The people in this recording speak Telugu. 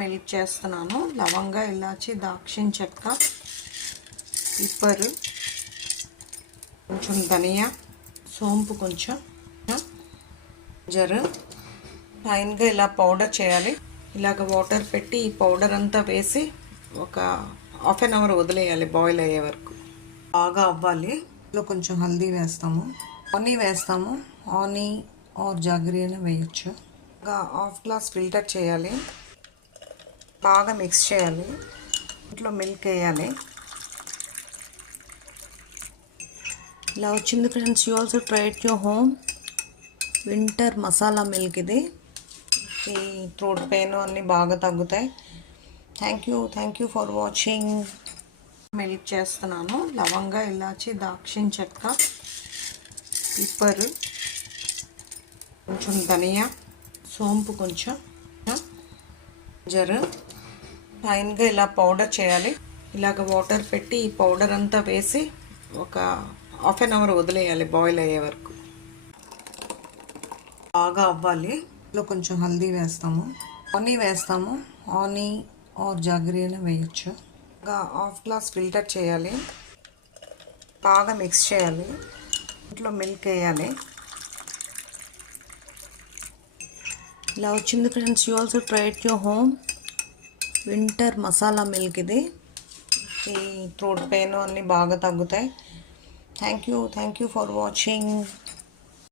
మిల్క్ చేస్తున్నాను. లవంగ, ఇలాచి, దాల్చిన చెక్క, పిప్పర్, కొంచెం ధనియా, సోంపు, కొంచెం జింజర్ ఫైన్గా ఇలా పౌడర్ చేయాలి. ఇలాగ వాటర్ పెట్టి ఈ పౌడర్ అంతా వేసి ఒక హాఫ్ అన్ అవర్ వదిలేయాలి బాయిల్ అయ్యే వరకు. బాగా అవ్వాలి. ఇందులో కొంచెం హల్దీ వేస్తాము, ఆనీ వేస్తాము. ఆనీ ఆర్ జాగరీ అయినా వేయచ్చు. హాఫ్ గ్లాస్ ఫిల్టర్ చేయాలి, బాగా మిక్స్ చేయాలి. ఇంట్లో మిల్క్ వేయాలి. ఇలా వచ్చింది friends. You also try it your home. Winter masala milk ఇది. ఈ థ్రోట్ పెయిన్ అన్నీ బాగా తగ్గుతాయి. Thank you for watching. Milk చేస్తున్నాను. లవంగ, ఇలాచి, దాల్చిన చెక్క, పిప్పర్, కొంచెం ధనియా, సోంపు, కొంచెం జింజర్ ఫైన్గా ఇలా పౌడర్ చేయాలి. ఇలాగ వాటర్ పెట్టి ఈ పౌడర్ అంతా వేసి ఒక హాఫ్ అన్ అవర్ వదిలేయాలి బాయిల్ అయ్యే వరకు. బాగా అవ్వాలి. ఇందులో కొంచెం హల్దీ వేస్తాము, ఆనీ వేస్తాము. ఆనీ ఆర్ జాగరీ అయినా వేయచ్చు. హాఫ్ గ్లాస్ ఫిల్టర్ చేయాలి, బాగా మిక్స్ చేయాలి. ఇంట్లో మిల్క్ వేయాలి. ఇలా వచ్చింది friends. You also try it your home. Winter masala milk ఇది. ఈ థ్రోట్ పెయిన్ అన్నీ బాగా తగ్గుతాయి. Thank you for watching.